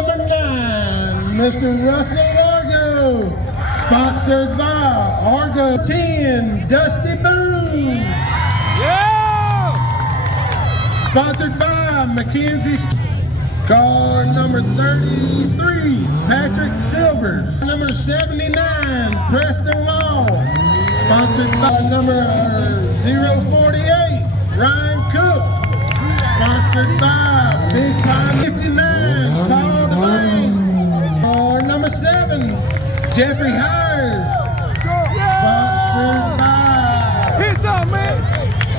number 9, Mr. Russell Argo. Sponsored by Argo 10, Dusty Boone. Yeah! Sponsored by Mackenzie. Car number 33, Patrick Silvers. Number 79, Preston Law. Sponsored by number 048, Ryan Cook. Sponsored by Big Time 59, Paul Devane. Car number 7, Jeffrey Hires. Sponsored by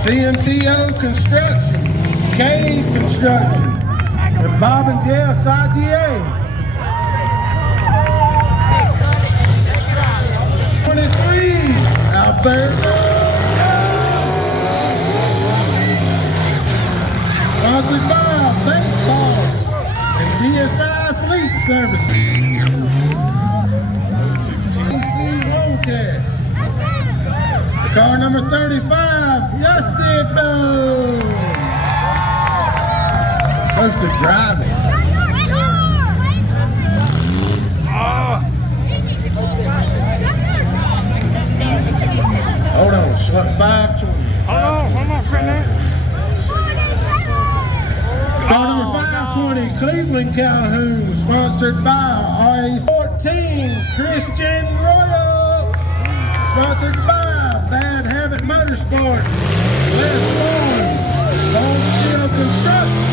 CMTO Construction, Cave Construction, and Bob and Jeff IGA. 23, Alberta. Sponsored by Bank Boss and DSI Fleet Services. TC Longcat. Car number 35, Dusty Boone. Supposed to drive it. Hold on, 520. Hold on, Brendan. Car number 520, Cleveland Calhoun, sponsored by RA14, Christian Royal, sponsored by Bad Habit Motorsport, Les Bourne, Bone Steel Construction,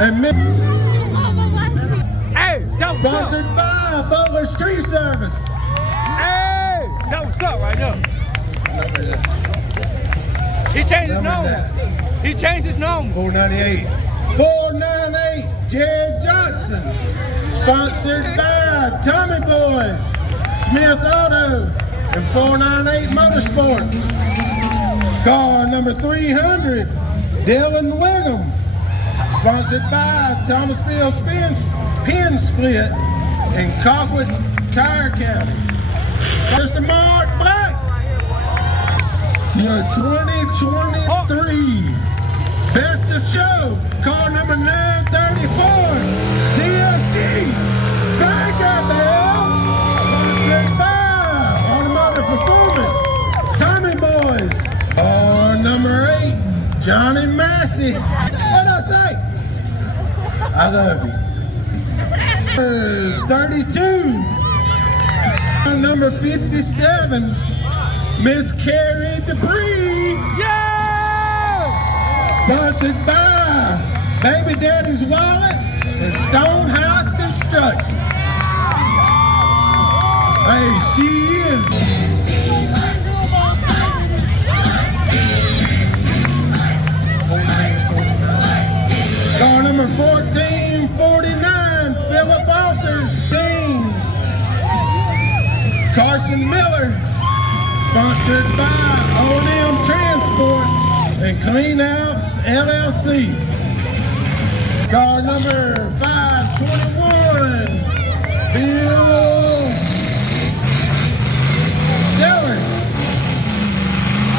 and sponsored by Butler's Tree Service. Hey, that was up right there. He changed his number. He changed his number. 498. 498, Jared Johnson. Sponsored by Tommy Boys, Smith Auto, and 498 Motorsports. Car number 300, Dylan Wiggum. Sponsored by Thomasville Pin Split in Colquitt, Tire County. Mr. Mark Black. Your 2023 Best of Show, car number 934, DSG, Fairgrounds, sponsored by Automotive Performance, Tommy Boys. Car number 8, Johnny Massey. What'd I say? I love you. 32, number 57, Miss Carrie Dupree. Yeah! Sponsored by Baby Daddy's Wallet and Stonehouse Construction. Hey, she is. Car number 1449, Philip Alters, Dean. Carson Miller. Sponsored by O&M Transport and Clean Outs LLC. Car number 521, Bill Diller.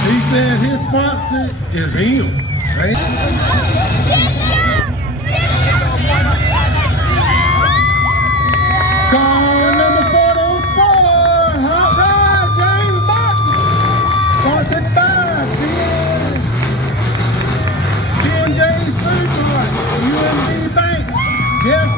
He said his sponsor is him. Right? Car number 404, Hot Rod James Barton. Sponsored by T&J's Food Mart, UMB Bank, Jeff